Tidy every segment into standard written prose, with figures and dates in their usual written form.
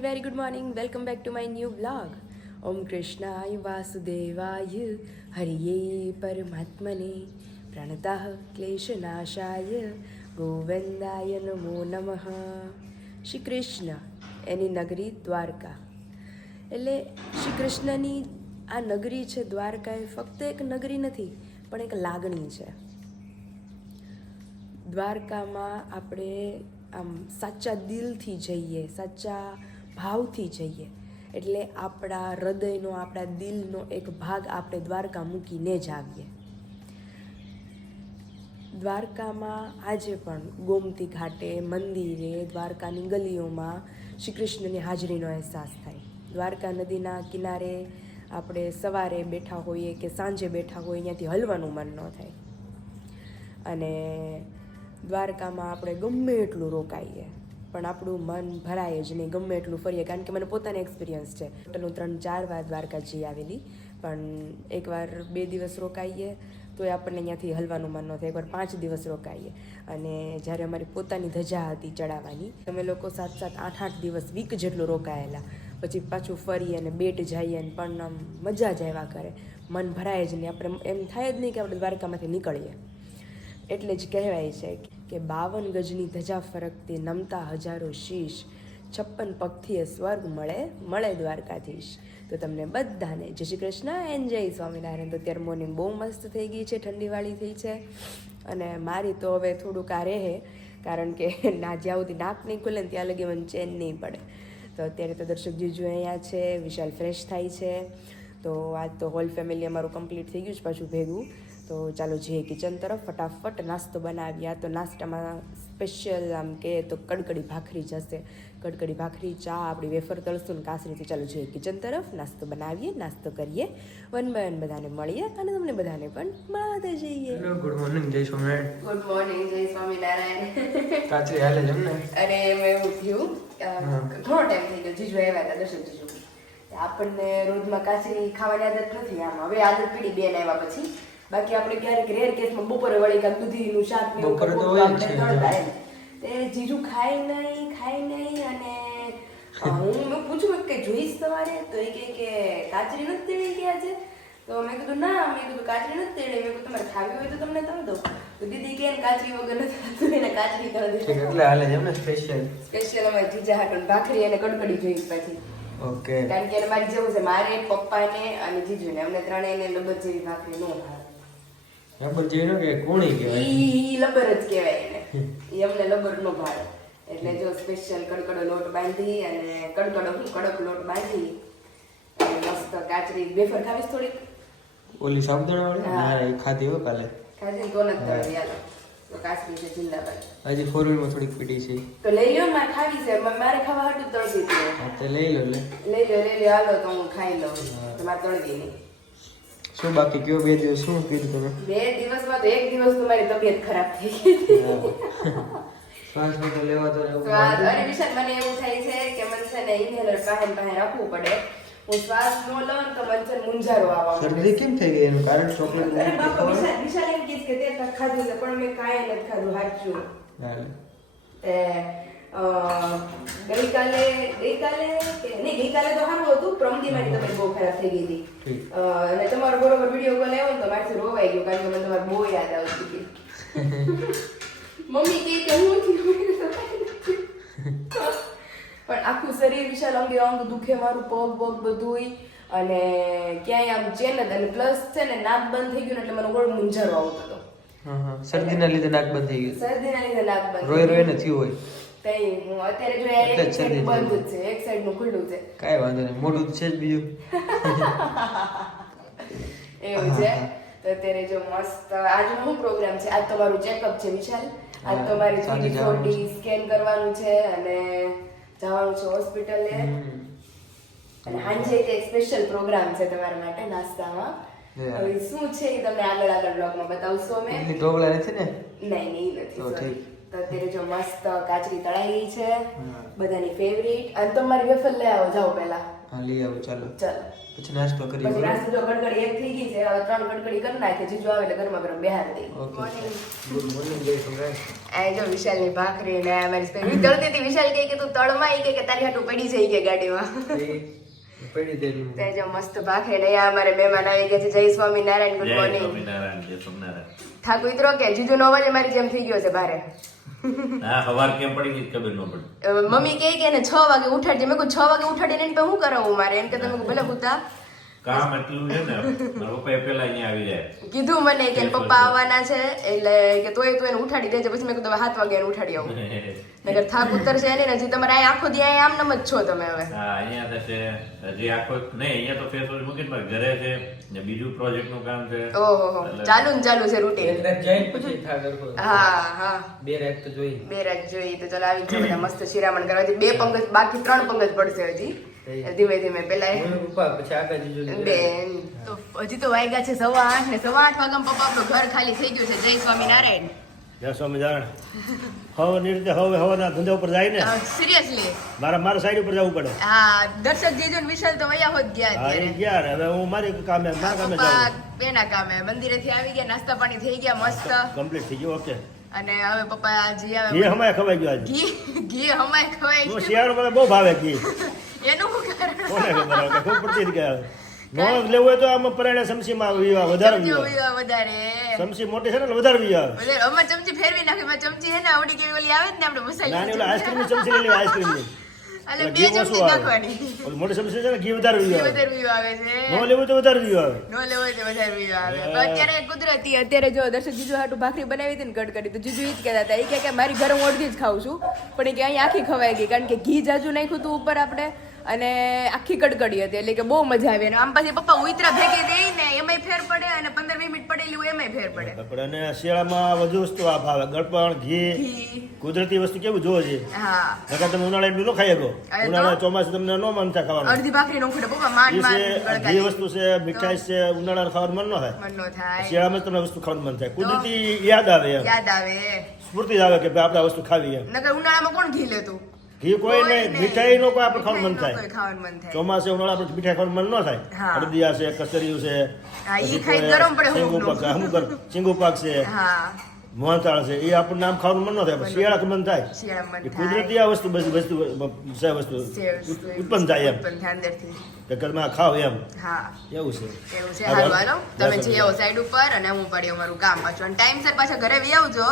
very good morning. Welcome back to my new vlog. Om Krishnaya Vasudevaya Hariye Paramatmane Pranatah Kleshanashaya Govindaya Namo Namaha. Shri Krishna એની નગરી દ્વારકા. એટલે શ્રી કૃષ્ણની આ નગરી છે દ્વારકા, એ ફક્ત એક નગરી નથી પણ એક લાગણી છે. દ્વારકામાં આપણે આમ સાચા દિલથી જઈએ, સાચા ભાવથી જઈએ, એટલે આપણા હૃદયનો, આપણા દિલનો એક ભાગ આપણે દ્વારકા મૂકીને જ આવીએ. દ્વારકામાં આજે પણ ગોમતી ઘાટે, મંદિરે, દ્વારકાની ગલીઓમાં શ્રી કૃષ્ણની હાજરીનો અહેસાસ થાય. દ્વારકા નદીના કિનારે આપણે સવારે બેઠા હોઈએ કે સાંજે બેઠા હોઈએ, અહીંયાથી હલવાનું મન ન થાય. અને દ્વારકામાં આપણે ગમે એટલું રોકાઈએ પણ આપણું મન ભરાય જ નહીં, ગમે એટલું ફરીએ. કારણ કે મને પોતાનો એક્સપિરિયન્સ છે. હું 3-4 વાર દ્વારકા જઈ આવેલી, પણ એકવાર 2 દિવસ રોકાઈએ તો એ આપણને અહીંયાથી હલવાનું મન ન થાય. એકવાર 5 દિવસ રોકાઈએ. અને જ્યારે અમારી પોતાની ધજા હતી ચડાવવાની, અમે લોકો 7-7, 8-8 દિવસ, વીક જેટલું રોકાયેલા. પછી પાછું ફરી અને બેટ જઈએ, પણ આમ મજા જ આવ્યા કરે, મન ભરાય જ નહીં. આપણે એમ થાય જ નહીં કે આપણે દ્વારકામાંથી નીકળીએ. એટલે જ કહેવાય છે કે 52 ગજની ધજા ફરકતી, નમતા હજારો શીશ, 56 પગથીએ સ્વર્ગ મળે દ્વારકાધીશ. તો તમને બધાને જય શ્રી કૃષ્ણ એન્ડ જય સ્વામિનારાયણ. તો અત્યારે મોર્નિંગ બહુ મસ્ત થઈ ગઈ છે, ઠંડીવાળી થઈ છે. અને મારી તો હવે થોડુંક આ રહે, કારણ કે જ્યાં સુધી નાક નહીં ખુલે ને ત્યાં લગી મને ચેન નહીં પડે. તો અત્યારે તો દર્શક જીજુ અહીંયા છે, વિશાલ ફ્રેશ થાય છે. તો આજ તો હોલ ફેમિલી અમારું કમ્પ્લીટ થઈ ગયું છે પાછું ભેગું. તો ચાલો જઈએ કિચન તરફ, ફટાફટ નાસ્તો બનાવ્યા. તો નાસ્તામાં સ્પેશિયલ આમ કહે તો કડકડી ભાખરી જશે. કડકડી ભાખરી, ચા, આપણી વેફર તળશું ને કાસરીથી. ચાલો જઈએ કિચન તરફ, નાસ્તો બનાવીએ, નાસ્તો કરીએ, 1 by 1 બધાને મળીએ અને તમને બધાને પણ મળાવતા જઈએ. ગુડ મોર્નિંગ, જય સ્વામિનારાયણ. ગુડ મોર્નિંગ, જય સ્વામિનારાયણ. કાચરી હાલે છે ને? અરે એમ એવું થયું, ઘણો ટાઈમ થઈ ગયો, જીજુ આવ્યા હતા, દર્શન જીજુ. આપણને રોજમાં કાચરી ખાવાની આદત નથી, આમ હવે આદત પડી બેન આવ્યા પછી. બાકી આપણે ક્યારેક રેર કેસમાં બપોરે વળી કાંક દૂધીનું શાક ને બપોરે તો હોય જ છે. તે જીજુ ખાય નહીં. અને હું પૂછું કે જોઈશ તમારે, તો એ કે કાચરી નથી તેડી ગયા છે. તો મેં કીધું ના, મેં કીધું કાચરી નથી તેડી. મેં કીધું તમારે ખાવી હોય તો તમને તળ દો. તો દીદી કે કાચરી વગર નથી થતું, એને કાચરી તળ દે. એટલે હાલે છે એમને સ્પેશિયલ અમારે જીજા હાટન ભાખરી અને કડકડી જોઈ પાછી. ઓકે. કારણ કે મારી જેવું છે, મારે, પપ્પાને અને જીજુને, અમને ત્રણેયને લબર જેવી ભાખરી ન ભાવે. લબર જેવી કે કોણી કહેવાય? ઈ લબર જ કહેવાય એને. ઈ અમને લબર નો ભાવે. એટલે જો સ્પેશિયલ કડકડો લોટ બાંધી અને કડક લોટ બાંધી અને મસ્ત કાચરી વેફર ખાવીશ થોડીક. ઓલી સાબુદાણા વાળી? ના, એ ખાધી હો કાલે. ખાધી કોને તળી યાર. તો કાચરી છે જિંદાબાદ. હજી 4 વ્હીલમાં થોડીક પીડી છે. તો લઈ લ્યો, મારે ખાવી છે, મારે ખાવા હાટું તળવી છે. હા તે લઈ લો. લઈ લ્યો હાલો, તો હું ખાઈ લઉં. તમારે તળવી નહીં. શું બાકી કયો? 2 દિવસ શું કીધું તમે? 2 દિવસમાં તો 1 દિવસ તો મારી તબિયત ખરાબ થઈ ગઈ. શ્વાસ તો લેવા તો રહેવું. અરે વિશાલ, મને એવું થાય છે કે મને છે ને ઇન્હેલર પાસે રાખવું પડે. હું શ્વાસ ન લઉં તો મને છે મુંજારો આવવા માંડે. શરદી કેમ થઈ ગઈ એનું કારણ? ચોકલેટ? અરે બાપા, વિશાલ એમ કહે કે તે તક ખાધું છે, પણ મેં કાંઈ નથી ખાધું. હાચું. ગઈકાલે તો સારું હતું, પ્રમદી મારી તબિયત બહુ ખરાબ થઈ ગઈ હતી. અને તમારો બરોબર વિડીયો કોલ આવ્યો ને તો મારથી રોવાઈ ગયું, કારણ કે મને તમારે બહુ યાદ આવતી હતી. મમ્મી કહે કે હું પણ આખું શરીર વિશાલ અંગ દુખે, મારું પગ બધું. અને ક્યાંય આમ ચેન જ. અને પ્લસ છે ને નાક બંધ થઈ ગયું, એટલે મને બહુ મુંજારો આવતો હતો. શરદીના લીધે નાક બંધ થઈ ગયું. શરદીના લીધે નાક બંધ. રોય ને થયું હોય. તઈ હું અત્યારે જો એક સાઈડ બંધ છે, એક સાઈડ નું ખુલ્લું છે. કાઈ વાંધો નહીં, મોઢું છે જ બીજું. એવું છે. તો અત્યારે જો મસ્ત આજનો શું પ્રોગ્રામ છે? આજ તમારું ચેકઅપ છે વિશાલ. આજ તમારે 3-4 સ્કેન કરવાનું છે અને જવાનું છે હોસ્પિટલે. અને સાંજે એક સ્પેશિયલ પ્રોગ્રામ છે તમારા માટે નાસ્તામાં. હવે શું છે એ તમને આગળ બ્લોગમાં બતાવશું અમે. ઢોકળા નથી ને? નહીં નથી. તો અત્યારે જો મસ્ત કાચરી તળાઈ ગઈ છે બધાની ફેવરિટ. અને તમારી વેફર લઈ આવો, જાઓ પહેલા. હા લઈ આવો ચાલો. ચાલો પછી નાસ્તો કરીએ. પછી નાસ્તો જો કડકડી એક થઈ ગઈ છે, હવે 3 કડકડી કરી નાખે. જીજુ આવે એટલે ગરમા ગરમ બેહાર દે. ઓકે ગુડ મોર્નિંગ જય સંગ્રામ. આ જો વિશાલની ભાખરી ને અમારી સ્પેશિયલ તળતી હતી. વિશાલ કહે કે તું તળમાં ઈ કે તારી હાટુ પડી જઈ કે ગાડીમાં. પડી દે. તે જો મસ્ત ભાખરી લઈ અમારે મહેમાન આવી ગયા છે. જય સ્વામિનારાયણ, ગુડ મોર્નિંગ. સ્વામિનારાયણ, જય સ્વામિનારાયણ. ઠાકુ ઉતરો કે જીજુનો અવાજ મારી જેમ થઈ ગયો છે ભારે. હા, સવાર કેમ પડી ગઈ ખબર ન પડી. મમ્મી કહે કે એને 6 વાગે ઉઠાડજે. મેં કહ્યું 6 વાગે ઉઠાડીને એને શું કરાવવું મારે? એમ કે તમે ભલે હુતા. કામ એટલું છે ને, મારા પપ્પા પેલા અહીંયા આવી જાય. કીધું મને કે એના પપ્પા આવવાના છે એટલે કે તોય તું એને ઉઠાડી દેજે. પછી મેં કીધું 7 વાગે એને ઉઠાડી આવું. નકર થાક ઉતરશે નહીં ને. હજી તમારે અહીં આખો દી આમ નમ જ છો તમે હવે. હા, અહીંયા થશે હજી આખો નહીં. અહીંયા તો ફેસ વોશ મૂકીને મારા ઘરે છે ને બીજું પ્રોજેક્ટ નું કામ છે. ઓહો ચાલુ ને ચાલુ છે રૂટીન. જઈને પછી થાક. હા હા બે રાત તો જોઈ. 2 રાત જોઈ તો ચાલ આવી છે બધા મસ્ત શિરામણ કરવા. હજી 2 પંગજ બાકી 3 પંગજ પડશે હજી ધીમે ધીમે. પેલા પછી આગળ જીજુ બેન તો હજી તો વાગ્યા છે 8:15 ને 8:15 વાગ્યામાં પપ્પા આપણું ઘર ખાલી થઈ ગયું છે. જય સ્વામિનારાયણ. જય સ્વામિનારાયણ. હવાની રીતે હવાના ધંધા ઉપર જાય ને, સિરિયસલી મારા સાઈડ ઉપર જવું પડે. હા દર્શક જીજુ ને વિશાલ તો વયા હોત ગયા હા એ અત્યારે. ગયા ને. હવે હું મારા કામે પપ્પા જાઉં. બેના કામે મંદિરેથી આવી ગયા, નાસ્તા પાણી થઈ ગયા મસ્ત. કમ્પ્લીટ થઈ ગયું. ઓકે. અને હવે પપ્પા જી આવે. ઘી હમાય ખવાઈ ગયું આજે. ઘી હમાય ખવાય હું ગયું. શિયાળો મને બહુ ભાવે ઘી. એનું શું કારણ? કોને ખબર હવે ખૂબ પડતી હતી કે નોંધ લેવું હોય તો આમાં પરાણે સમસીમાં વધારે ચમચી વીવા. વીવા વધારે સમસી મોટી છે ને એટલે વધારે વીવા. એટલે અમે ચમચી ફેરવી નાખી. મેં ચમચી છે ને આવડી કેવી ઓલી આવે ને આપણે નાની ઓલી મસાલા આઈસ્ક્રીમની ચમચી લઈ લેવી. આઈસ્ક્રીમની એટલે ઘી 2 ઓછું ચમચી આવે. નાખવાની. ઓલી મોટી સમસી છે ને ઘી વધારે વીવા. વધારે વીવા આવે છે. ન લેવું તો વધારે વીવા આવે. નો લેવો હોય તો વધારે વીવા આવે. પણ અત્યારે કુદરતી અત્યારે જો દર્શક જીજુ હાટુ ભાખરી બનાવી હતી ને કડકડી તો જીજુ ઈ જ કહેતા હતા. એ કે મારી ઘરે હું અડધી જ ખાઉં છું પણ એ કે અહીં આખી ખવાઈ ગઈ કારણ કે ઘી જાજુ નાખ્યું હતું ઉપર આપણે અને આખી કડકડી હતી એટલે કે બહુ મજા આવી. અને આમ પાછી પપ્પા ઉતરા ભેગી દે ને એમાંય ફેર પડે અને 15-20 મિનિટ પડેલી હોય એમાંય ફેર પડે. પણ અને શિયાળામાં વધુ વસ્તુ આ ભાવે. ગળપણ ઘી ઘી કુદરતી વસ્તુ કેવું જોવો છે. હા નકર તમે ઉનાળે એટલું ન ખાઈ શકો. અરે તો? ઉનાળે ચોમાસું તમને ન મન થાય ખાવાનું. અડધી ભાખરી નો ખૂટે પપ્પા માંડ ઘી માંડ છે, ગળકારી. ઘી વસ્તુ છે, મીઠાઈ છે, ઉનાળામાં ખાવાનું મન ન થાય. મન નો થાય. શિયાળામાં તમને વસ્તુ ખાવાનું મન થાય. કુદરતી યાદ આવે એમ. યાદ આવે. સ્ફૂર્તિ જ આવે કે ભાઈ આપણે આ વસ્તુ ખાવી એમ. નકર ઉનાળામાં કોણ ઘી લેતું? ઘી કોઈ નહીં. મીઠાઈ નો કોઈ આપણે ખાવાનું મન મીઠાઈનો થાય. કોઈ ખાવાનું મન થાય. ચોમાસે ઉનાળા આપણે મીઠાઈ ખાવાનું મન ન થાય. હા. અડદિયા છે, કચરિયું છે, હા, ઈ પછી ખાઈ કોઈ ગરમ પડે શીંગુ હુંકનું. પાક, અમુક શીંગુ પાક છે, હા મોહનથાળ છે, એ આપણને આમ ખાવાનું મન ન થાય. પણ શિયાળા મન થાય. શિયાળામાં એ થાય. કુદરતી આ વસ્તુ બધી વસ્તુ છે વસ્તુ ઉત્પન્ન થાય એમ ઉત્પન્ન થાય અંદરથી. કે ઘરમાં ખાવ એમ હા એવું છે. એવું છે. હારું હાલો તમે જઈ આવો સાઈડ ઉપર અને હું પડી અમારું કામ પાછું. અને ટાઈમસર પાછા ઘરે વી આવજો.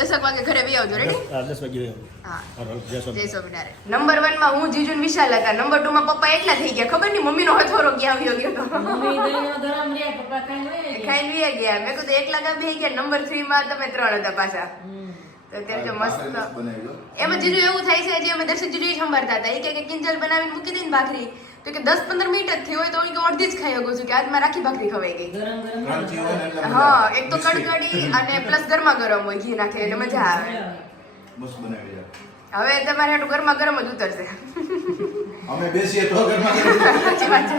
10 વાગે ઘરે વી આવજો. રેડી? હા 10 વાગે આવ્યો. હા હાલો, જય સ્વામી. જય સ્વામિનારાયણ. નંબર 1 માં હું જીજુ ને વિશાલ હતા. નંબર 2 માં પપ્પા એટલા થઈ ગયા ખબર નહીં મમ્મી નો હથોરો ક્યાં આવ્યો ગયો તો મમ્મી દહીંનો ગરમ રે પપ્પા ખાઈને ખાઈને વી ગયા. મેં કીધું એકલા ગા બે ગયા. નંબર 3 માં તમે 3 હતા પાછા. તો અત્યારે જો મસ્ત એમાં જીજુ એવું થાય છે જે અમે દર્શક જીજુ ઈ સંભાળતા હતા. એ કે કિંજલ બનાવીને મૂકી દઈને ભાખરી તો કે 10-15 મિનિટ જ થઈ હોય તો હું કે અડધી જ ખાઈ શકું છું કે આજ મારે આખી ભાખરી ખવાઈ ગઈ. ગરમ ગરમ હા એક તો કડકડી અને પ્લસ ગરમા ગરમ હોય ઘી નાખે એટલે મજા આવે. મસ્ત બનાવી છે. હવે તમારે હાટું ગરમા ગરમ જ ઉતરશે. અમે બેસીએ તો ઘરમાં કરી સાચી વાત છે.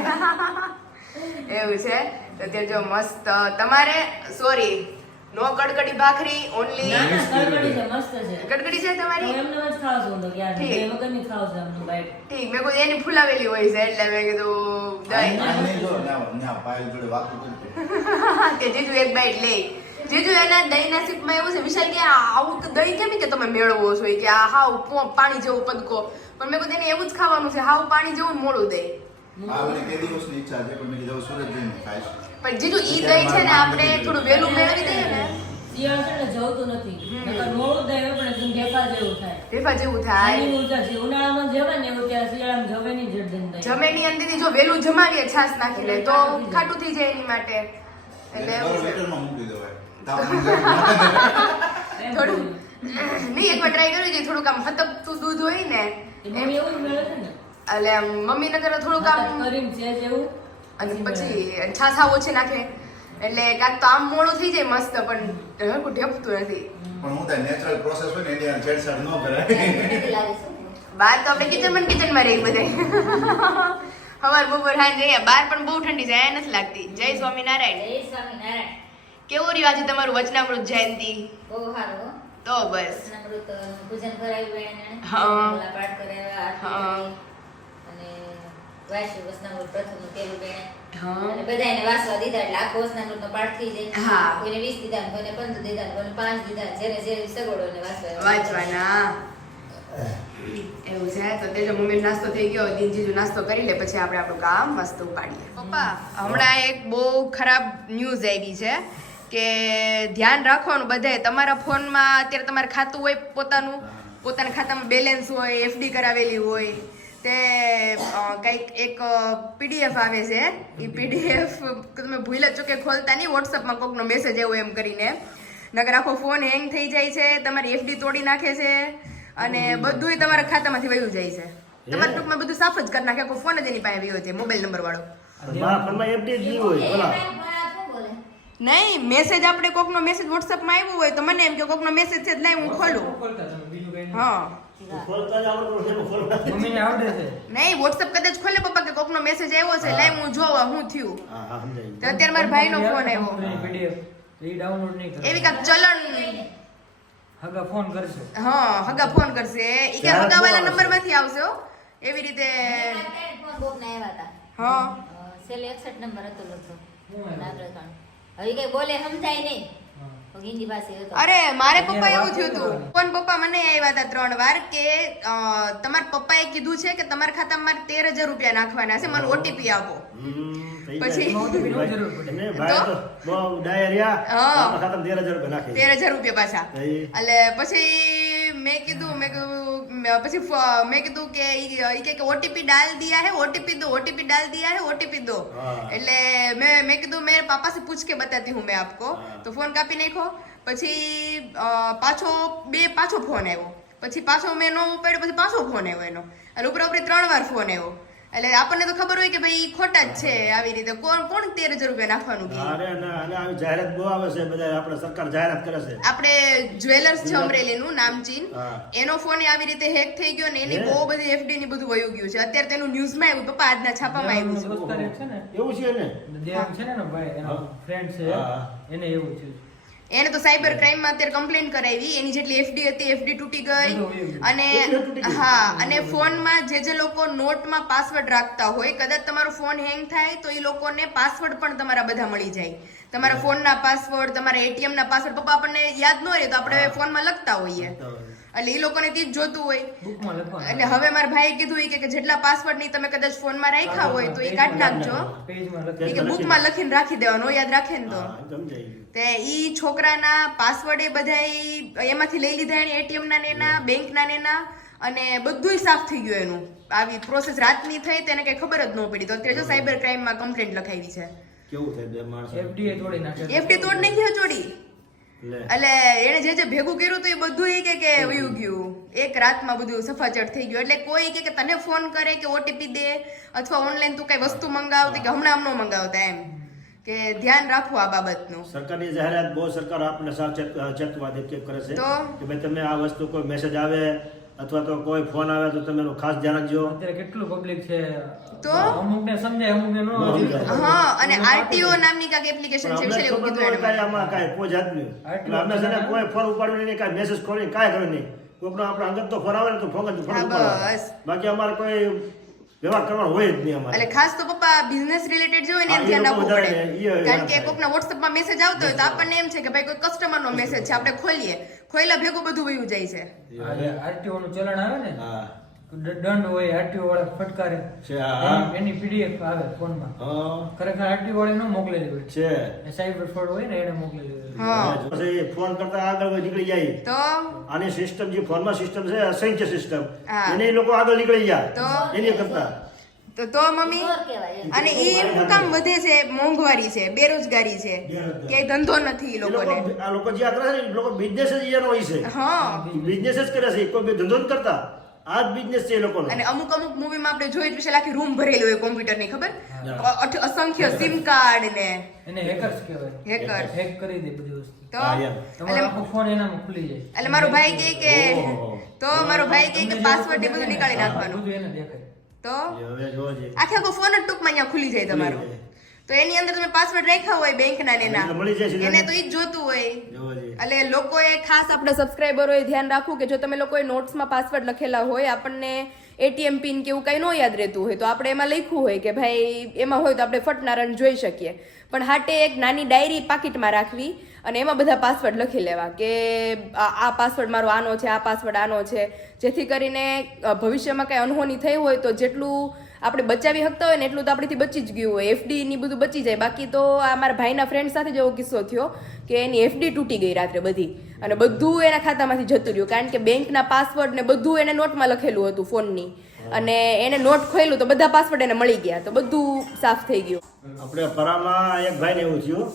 એવું છે. તો અત્યારે જો મસ્ત તમારે સોરી નો કડકડી ભાખરી ઓનલી ના ના કડકડી છે મસ્ત છે. કડકડી છે હું તમારી. એમને જ ખાવ છું તો યાર ઠીક. એ વગરની ખાવ છું એમનું બાઈટ. ઠીક મેં કોઈ એની ફૂલાવેલી હોય છે એટલે મેં કીધું દહીં નહીં જો ના પાયલ જોડે વાતો કરતો તે જીજુ એક બાઈટ લે. જીજુ એના દહીંના સીપમાં એવું છે વિશાલ કે આવું તો દહીં કેમ કે તમે મેળવો છો કે આ હાવ પાણી જેવું પદકો પણ મેં કીધું એને એવું જ ખાવાનું છે હાવ પાણી જેવું મોડું દહીં. આ મને કે દિવસની ઈચ્છા છે પણ મેં કીધું સુરત જઈને ખાઈશ. પણ જીજુ ઈ દહીં છે ને આપણે થોડું વહેલું મેળવી દઈએ ને શિયાળ છે ને જવતું નથી. નકર મોડું દહીં હોય પણ એકદમ ઢેફા જેવું થાય. ભેફા જેવું થાય. આની ઉલટા છે. ઉનાળામાં જવે ને એવું ત્યારે શિયાળામાં જવે નહીં જડદન દહીં. જમેની અંદરથી જો વહેલું જમાવીએ છાશ નાખીને તો ખાટું થઈ જાય એની માટે એટલે એટલે એવું છે. વેટરમાં મૂકી દેવાય. તાપ એમ થોડું બોલું. નહીં એકવાર ટ્રાય કર્યું છે થોડુંક આમ હતકતું દૂધ હોય ને એ મમ્મી એવું જ મેળવે છે ને. એટલે આમ મમ્મી નગર થોડુંક આમ કરીને છે જેવું. અને પછી છાશ આવ ઓછી નાખે એટલે કાંક તો આમ મોડું થઈ જાય મસ્ત પણ હરખું ઢેપતું નથી. પણ હું ત્યાં નેચરલ પ્રોસેસ હોય ને એની હારે છેડછાડ ન કરાય. બહાર તો આપણે કિચનમાં રહી બધે સવાર બપોર સાંજ રહ્યા બહાર પણ બહુ ઠંડી છે અહીંયા નથી લાગતી. જય સ્વામિનારાયણ. જય સ્વામિનારાયણ. કેવું રહ્યું આજે તમારું વચનામૃત જયંતિ? બહુ સારું હો. તો બસ વચનામૃત પૂજન કરાવ્યું એને હા. ઓલા પાઠ કરાવ્યા આરતી કરી અને વાંચ્યું વચનામૃત પ્રથમનું પહેલું બેણે હા. અને બધાને વાંચવા દીધા એટલે આખો વચનામૃતનો પાઠ થઈ જાય હા. કોઈને 20 દીધા કોઈને 15 દીધા કોઈને 5 દીધા જેને જેવી સગવડો ને વાંચવા વાંચવાના એવું છે તો તેજો મમ્મી નાસ્તો થઈ ગયો દિનજીજુ નાસ્તો કરી લે પછી આપણે આપણું કામ મસ્ત ઉપાડીએ પપ્પા હમણાં એક બહુ ખરાબ ન્યૂઝ આવી છે કે ધ્યાન રાખવાનું બધાએ તમારા ફોનમાં અત્યારે તમારે ખાતું હોય પોતાના ખાતામાં બેલેન્સ હોય એફડી કરાવેલી હોય તે કંઈક એક પીડીએફ આવે છે એ પીડીએફ તમે ભૂલા ચૂકે ખોલતા નહીં વોટ્સઅપમાં કોઈકનો મેસેજ આવ્યો એમ કરીને નકર આખો ફોન હેંગ થઈ જાય છે તમારી એફડી તોડી નાખે છે અને બધુંય તમારા ખાતામાંથી વયું જાય છે તમારા ટૂંકમાં બધું સાફ જ કરી નાખે આખો ફોન જ એની પાસે વયો છે મોબાઈલ નંબર વાળો મારા ફોનમાં FD જ નહીં હોય બોલા નહીં મેસેજ આપણે કોકનો મેસેજ વોટ્સઅપમાં આવ્યો હોય તો મને એમ કે કોકનો મેસેજ છે લાઈ હું ખોલું ખોલતા તમે બીજું કઈ નહીં. હા ખોલતા જ આવડતું નથી એમાં ખોલવા. મમ્મીને આવડે છે નહીં વોટ્સઅપ કદાચ ખોલે પપ્પા કે કોકનો મેસેજ આવ્યો છે લાઈ હું જોવા હું થયું હા હા સમજાય તો અત્યારે મારા ભાઈનો ફોન આવ્યો PDF એ ડાઉનલોડ નહીં કરે એવી કાંક ચલણ હગા ફોન કરશે હા હગા ફોન કરશે ઈ કે હગા વાળા નંબર માંથી આવશે હો એવી રીતે ફોન બોક ના આવ્યા હતા હા છેલ્લે 61 નંબર હતો લગભગ નાગરિકાણ હવે કઈ બોલે સમજાય નહીં તો હિન્દી ભાષી હતો અરે મારે પપ્પા એવું થયું હતું પણ પપ્પા મને આવ્યા હતા 3 વાર કે તમારા પપ્પાએ કીધું છે કે તમારા ખાતામાં મારે 13,000 રૂપિયા નાખવાના છે મને ઓટીપી આપો થઈ પછી જાય. જરૂર પડે એને ભાઈ તો બહુ ડાયરિયા હા. આપણા ખાતામાં 13,000 રૂપિયા નાખી 13,000 રૂપિયા પાછા થઈ. એટલે પછી મેં કીધું કે ઈ કે ओटीपी डाल दिया है ओटीपी डाल दिया है ओटीपी दो हाँ। એટલે મેં કીધું મેરે પાપા से पूछ के बताती हूँ मैं आपको તો ફોન કાપી નાખ્યો પછી પાછો ફોન આવ્યો પછી પાછો મેં નો ઉપાડ્યો પછી પાછો ફોન આવ્યો એનો એટલે ઉપર 3 વાર ફોન આવ્યો એટલે આપણને તો ખબર હોય કે ભાઈ ઈ ખોટા જ છે આવી રીતે કોણ 13,000 રૂપિયા નાખવાનું કે અરે ના અને આવી જાહેરાત બહુ આવે છે બધા આપણે સરકાર જાહેરાત કરે છે આપણે જ્વેલર્સ છે અમરેલીનું નામચીન હા. એનો ફોન આવી રીતે હેક થઈ ગયો ને એની બહુ બધી એફડી ની બધું વયું ગયું છે અત્યારે તેનું ન્યૂઝમાં આવ્યું પપ્પા આજના છાપામાં આવ્યું છે દોસ્તાર એક છે ને એવું છે ને દેવાંગ છે ને એનો ભાઈ એનો હા. ફ્રેન્ડ છે હા. એને એવું છે એને તો સાયબર ક્રાઇમમાં અત્યારે કમ્પ્લેન કરાવી એની જેટલી એફડી હતી એફડી તૂટી ગઈ અને હા અને ફોનમાં જે લોકો નોટમાં પાસવર્ડ રાખતા હોય કદાચ તમારો ફોન હેંગ થાય તો એ લોકોને પાસવર્ડ પણ તમારા બધા મળી જાય તમારા ફોનના પાસવર્ડ તમારા એટીએમ ના પાસવર્ડ પપ્પા આપણને યાદ ન રહે તો આપણે ફોનમાં લખતા હોઈએ એટલે એ લોકોને તે જ જોતું હોય બુકમાં લખવાનું એટલે હવે મારા ભાઈએ કીધું ઈ કે જેટલા પાસવર્ડ ની તમે કદાચ ફોનમાં રાખ્યા હોય તો એ કાઢી નાખજો પેજમાં ઈ કે બુકમાં લખીને રાખી દેવાનું યાદ રાખે ને તો હા, સમજાઈ ગયું. તે ઈ છોકરાના પાસવર્ડ એ બધા એમાંથી લઈ લીધા એને એટીએમ ના ને એના બેંક ના ને એના અને બધુંય સાફ થઈ ગયું એનું આવી પ્રોસેસ રાતની થઈ તેને કઈ ખબર જ ન પડી તો અત્યારે જો સાયબર ક્રાઇમમાં કમ્પ્લેન્ટ લખાવી છે કેવું થાય બે માણસો FD તોડી નાખે એફડી તોડ નહીં ગયો ચોડી લે. એટલે એને જે ભેગું કર્યું હતું એ બધું ઈ કે વયું ગયું એક રાતમાં બધું સફાચટ થઈ ગયું એટલે કોઈ કે તને ફોન કરે કે ઓટીપી દે અથવા ઓનલાઈન તું કઈ વસ્તુ મંગાવતી કે હમણાં ન મંગાવતા એમ કે ધ્યાન રાખવું આ બાબતનું સરકારની જાહેરાત બહુ સરકાર આપણને ચેતવા દે કે કરે છે તો? કે ભાઈ તમે આ વસ્તુ કોઈ મેસેજ આવે અથવા તો કોઈ ફોન આવે તો તમે એનું ખાસ ધ્યાન રાખજો અત્યારે કેટલું પબ્લિક છે તો? અમુકને સમજાય અમુકને ન સમજાય. હા અને આરટીઓ નામની કાંઈક એપ્લિકેશન છે પણ વિશે અમને એવું ખબર કીધું ન હોય એણે કાંઈ મને. આમાં કાંઈ કોઈ જાતનું. એટલે અમે છે ને કોઈ ફોન ઉપાડ્યું નહીં કાંઈ મેસેજ ખોલી કાંઈ કર્યું નહીં કોઈકનો આપણે અંગત તો ફોન આવે ને તો ફોન જ ફોન હા, ઉપાડવાનો. બસ. બાકી અમારે કોઈ વ્યવહાર કરવાનો હોય જ નહીં અમારે એટલે ખાસ તો પપ્પા બિઝનેસ રિલેટેડ જો એને હા, એ ધ્યાન લોકો રાખવું વધારે પડે એ કારણ કે વધારે. કોકના WhatsAppમાં મેસેજ આવતો હોય તો આપણને એમ છે કે ભાઈ કોઈ કસ્ટમરનો મેસેજ છે આપણે ખોલીએ ખોઈલા ભેગું બધું વયું જાય છે આરટીઓ નું ચલણ આવે ને હા દંડ હોય આરટીઓ વાળા ફટકારે છે હા એની પીડીએફ આવે ફોનમાં હા ખરેખર આરટીઓ વાળે ન મોકલેલી હોય છે એ સાયબર ફ્રોડ હોય ને એને મોકલેલી હોય હા પછી ફોન કરતા આગળ નીકળી જાય તો આની સિસ્ટમ જે ફોનમાં સિસ્ટમ છે અસંખ્ય સિસ્ટમ હા. એને ઈ લોકો આગળ નીકળી તો? જાય એની કરતા તો મમ્મી ચોર કહેવાય એમ. અને ઈ શું કામ વધે છે મોંઘવારી છે બેરોજગારી છે કે ધંધો નથી ઈ એ લોકો લોકોને આ લોકો જે આ કરે છે ને, એ લોકો બિઝનેસ જ એનો હોય છે હા બિઝનેસ જ કરે છે કોઈ બી ધંધો નથી કરતા આ જ બિઝનેસ છે એ લોકોનો અને અમુક મૂવીમાં આપણે જોઈ જ વિશે આખી રૂમ ભરેલી હોય કોમ્પ્યુટર ની ખબર અસંખ્ય સિમ કાર્ડ ને એને હેકર્સ કહેવાય હેકર હેક કરી દે બધી વસ્તુ તો હા, એમ. તમારો આખો ફોન એનામાં ખુલી જાય એટલે મારો ભાઈ કહે કે ઓહો. તો મારો ભાઈ કહે કે તમને જે પાસવર્ડ એ વસ્તુ બધું દેખાય નીકાળી ને, નાખવાનું બધું એને દેખાય તો એ હવે જોવો છે આખે આખો ફોન જ ટૂંકમાં અહીંયા ખુલી જાય તમારો તો એની અંદર તમે પાસવર્ડ રાખ્યા હોય બેંકના ને એટલે મળી જાય છે એને તો ઈ જ જોતું હોય. જોવા જઈએ. એટલે લોકોએ ખાસ આપણે સબસ્ક્રાઇબરોએ ધ્યાન રાખવું કે જો તમે લોકોએ નોટ્સમાં પાસવર્ડ લખેલા હોય, આપણને એટીએમ પિન કે એવું કંઈ ન યાદ રહેતું હોય તો આપણે એમાં લખ્યું હોય કે ભાઈ એમાં હોય તો આપણે ફટનારાને જોઈ શકીએ. પણ હાટે એક નાની ડાયરી પાકીટમાં રાખવી અને એમાં બધા પાસવર્ડ લખી લેવા કે આ પાસવર્ડ મારો આનો છે, આ પાસવર્ડ આનો છે, જેથી કરીને ભવિષ્યમાં કાંઈ અનહોની થઈ હોય તો જેટલું આપણે બચાવી શકતા હોય ને એટલું તો આપણેથી બચી જ ગયું હોય. એફડી ની બધું બચી જાય. બાકી તો આ મારા ભાઈના ફ્રેન્ડ સાથે જ એવો કિસ્સો થયો કે એની એફડી તૂટી ગઈ રાત્રે બધી અને બધું એના ખાતામાંથી જતું રહ્યું કારણ કે બેંકના પાસવર્ડ ને બધું એને નોટમાં લખેલું હતું ફોનની અને એને નોટ ખોલ્યું તો બધા પાસવર્ડ એને મળી ગયા તો બધું સાફ થઈ ગયું. આપણે પરામાં એક ભાઈને એવું થયું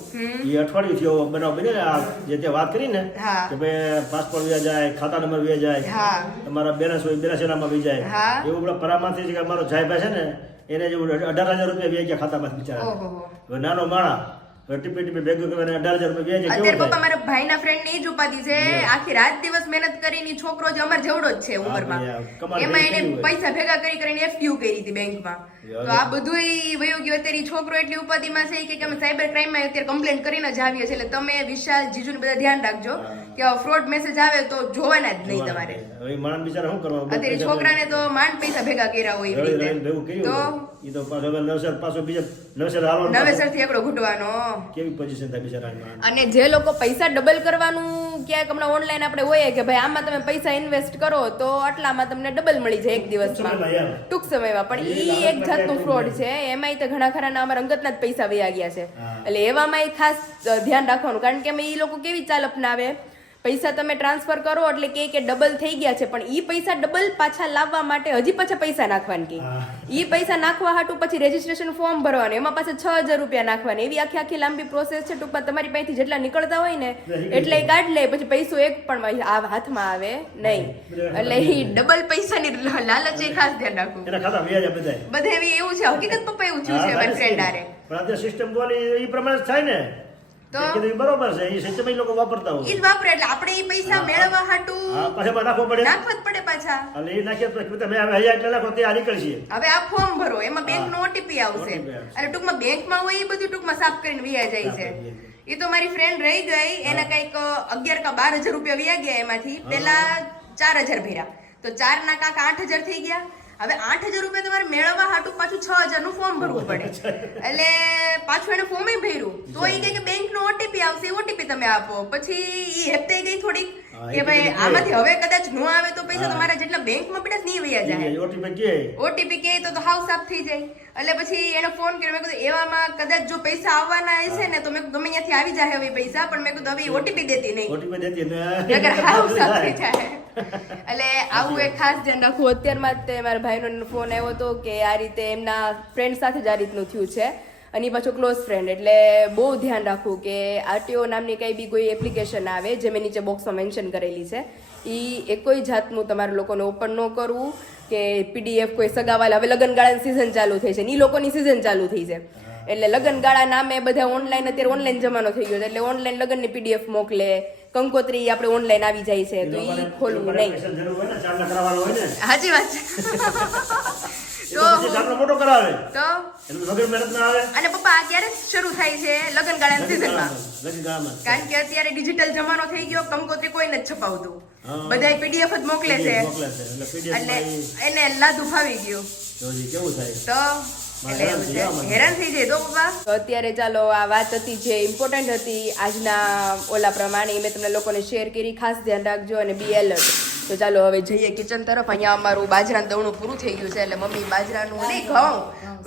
એ અઠવાડિયું થયો બનાવ બને ને આ જે તે વાત કરી ને હા. કે ભાઈ પાસપોર્ટ વ્યા જાય, ખાતા નંબર વ્યા જાય, હા. તમારા બેલેન્સ હોય બેલેન્સ એનામાં વી જાય, હા. એવું આપણા પરામાંથી છે કે અમારો જાયભાઈ છે ને એને જેવું 18,000 રૂપિયા વ્યા ગયા ખાતામાં બિચારા. ઓહોહો. હવે નાનો માણા ટીપી ટીપી ભેગું કરીને 18,000 રૂપિયા વ્યા જાય અત્યારે કેવું પપ્પા થાય? મારા ભાઈના ફ્રેન્ડ ની જ ઉપાધિ છે. આખી રાત દિવસ મહેનત કરીને છોકરો જે અમાર જેવડો જ છે ઉંમરમાં, ભાઈ, આ કમાલ એમાં કરી એને હોય. પૈસા ભેગા કરીને એફડીયુ કરી હતી બેંકમાં. તો આ બધું વયું ગયું. અત્યારે ઈ છોકરો એટલી ઉપાધિમાં છે કે અમે સાયબર ક્રાઇમમાં અત્યારે કમ્પ્લેન કરીને જ આવીએ છીએ. એટલે તમે વિશાલ જીજુ ને બધા ધ્યાન રાખજો કે ફ્રોડ મેસેજ આવે તો જોવાના જ નહીં તમારે. હવે ઈ માણસ બિચારા શું કરવાનું? અત્યારે છોકરાને તો માંડ પૈસા ભેગા કર્યા હોય એવી રળી રળીને ભેગું રીતે. કર્યું તો હોય. ઈ તો પાછો હવે નવસર પાછો બીજા નવસર હાલવાનું પાછું. નવેસરથી એકડો ઘૂંટવાનો. કેવી પોઝિશન થાય બિચારાની? અને જે લોકો પૈસા ડબલ કરવાનું ક્યાંક હમણાં ઓનલાઈન આપણે હોય કે ભાઈ આમાં તમે પૈસા ઇન્વેસ્ટ કરો તો આટલામાં તમને ડબલ મળી જાય એક દિવસમાં, ટૂંક સમયમાં, ટૂંક સમયમાં. પણ ઈ એક જાતનું ફ્રોડ છે. એમાંય તો ઘણા ખરા અમારા અંગતના જ પૈસા વયા ગયા છે. એટલે એવામાં ખાસ ધ્યાન રાખવાનું કારણ કે ઈ લોકો કેવી ચાલ અપનાવે, પૈસા તમે ટ્રાન્સફર કરો એટલે કે ડબલ થઈ ગયા છે પણ ઈ પૈસા ડબલ પાછા લાવવા માટે હજી પાછા પૈસા નાખવાના કે ઈ પૈસા નાખવા હાટું પછી રજીસ્ટ્રેશન ફોર્મ ભરવાનું, એમાં પાછા 6,000 રૂપિયા નાખવાના. એવી આખી લાંબી પ્રોસેસ છે. ટૂંકમાં તમારી પાસેથી જેટલા નીકળતા હોય ને એટલે ઈ કાઢ લે, પછી પૈસો એક પણ હાથમાં આવે નહીં. એટલે ઈ ડબલ પૈસાની લાલચ એ ખાસ ધ્યાન રાખવું. એના ખાતા વ્યા જાય બધાય. બધે એવી એવું છે. હકીકત પપ્પા એવું થયું છે મારી ફ્રેન્ડ આરે. પણ અત્યારે સિસ્ટમ બોલી એ પ્રમાણે જ થાય ને તો કીધું ઈ બરોબર છે. એ સિસ્ટમ ઈ લોકો વાપરતા ઈ હોય. જ વાપરે એટલે આપણે ઈ પૈસા મેળવવા હાટું હા, પાછા એમાં નાખવો પડે. નાખવા જ પડે પાછા. એટલે એ નાખીએ તો તમે હવે 1000 એટલા નાખો તે આ નીકળશે. હવે આ ફોર્મ ભરો એમાં બેંક નો ઓટીપી આવશે OTP આવશે. અને ટૂંકમાં બેંકમાં હોય એ બધું ટૂંકમાં સાફ કરીને વ્યા જાય છે. એ તો મારી ફ્રેન્ડ રહી ગઈ, એના કઈક 11 કે 12,000 રૂપિયા વ્યા ગયા. એમાંથી પેલા 4,000 ભર્યા તો 4 ના કાંક 8,000 થઈ ગયા. હવે 8,000 રૂપિયા તમારે મેળવવા હાટું પાછું 6,000 નું ફોર્મ ભરવું પડે. એટલે પાછું એને ફોર્મ ભર્યું તો એ કહે કે બેંક નો ઓટીપી આવશે, ઓટીપી તમે આપો. પછી ઈ હેપતાઈ ગઈ થોડીક કે ભાઈ આમાંથી હવે કદાચ ન આવે તો પૈસા તમારા જેટલા બેંકમાં પડ્યા નહીં વયા જાય. ઓટીપી કે ઓટીપી કે તો હાવ સાફ થઈ જાય. એટલે પછી એને ફોન કર્યો. મેં કીધું એવામાં કદાચ જો પૈસા આવવાના હશે ને તો મેં કીધું ગમે ત્યાંથી આવી જાય હવે પૈસા, પણ મેં કીધું હવે ઓટીપી દેતી નહીં ઓટીપી દેતી ને નકર હાવ સાફ થઈ જાય. એટલે આવું એક ખાસ ધ્યાન રાખવું. અત્યારમાં જ તે મારા ભાઈનો ફોન આવ્યો હતો કે આ રીતે એમના ફ્રેન્ડ સાથે જ આ રીતનું થયું છે અને ઈ પાછો ક્લોઝ ફ્રેન્ડ. એટલે બહુ ધ્યાન રાખવું કે આરટીઓ નામની કઈ બી કોઈ એપ્લિકેશન આવે જે મેં નીચે બોક્સમાં મેન્શન કરેલી છે ઈ એકોય જાતનું તમારે લોકોને ઓપન ન કરવું કે પીડીએફ કોઈ સગાવાલા. હવે લગ્નગાળાની સિઝન ચાલુ થઈ છે ને ઈ લોકોની સિઝન ચાલુ થઈ છે એટલે લગ્નગાળા નામે બધા ઓનલાઈન, અત્યારે ઓનલાઈન જમાનો થઈ ગયો છે એટલે ઓનલાઈન લગ્નની પીડીએફ મોકલે, કંકોત્રી આપણે ઓનલાઈન આવી જાય છે તો ઈ ખોલવું નહીં. જરૂર હોય ને ચાંદલા કરાવવાનો હોય ને સાચી વાત છે. તો પછી ચાંદલો મોટો કરાવે તો એનું વગર મહેનત ના આવે. અને પપ્પા આ ક્યારે શરૂ થાય છે લગ્નગાળાની સિઝનમાં? લગ્નગાળામાં. કારણ કે અત્યારે ડિજિટલ જમાનો થઈ ગયો, કંકોત્રી કોઈ નથી છપાવતું, હા. બધાય પીડીએફ જ મોકલે છે. મોકલે છે. એટલે PDF એટલે માં ઈ એને લાદું ફાવી ગયું જોજી કેવું થાય. તો એટલે એવું છે. હેરાન થઈ જાય તો પપ્પા. તો અત્યારે ચાલો આ વાત હતી જે ઇમ્પોર્ટન્ટ હતી આજના ઓલા પ્રમાણે મેં તમને લોકોને શેર કરી. ખાસ ધ્યાન રાખજો અને બી એલર્ટ. તો ચાલો હવે જઈએ કિચન તરફ. અહીંયા અમારું બાજરાનું દવણું પૂરું થઈ ગયું છે એટલે મમ્મી બાજરાનું નહીં ઘઉં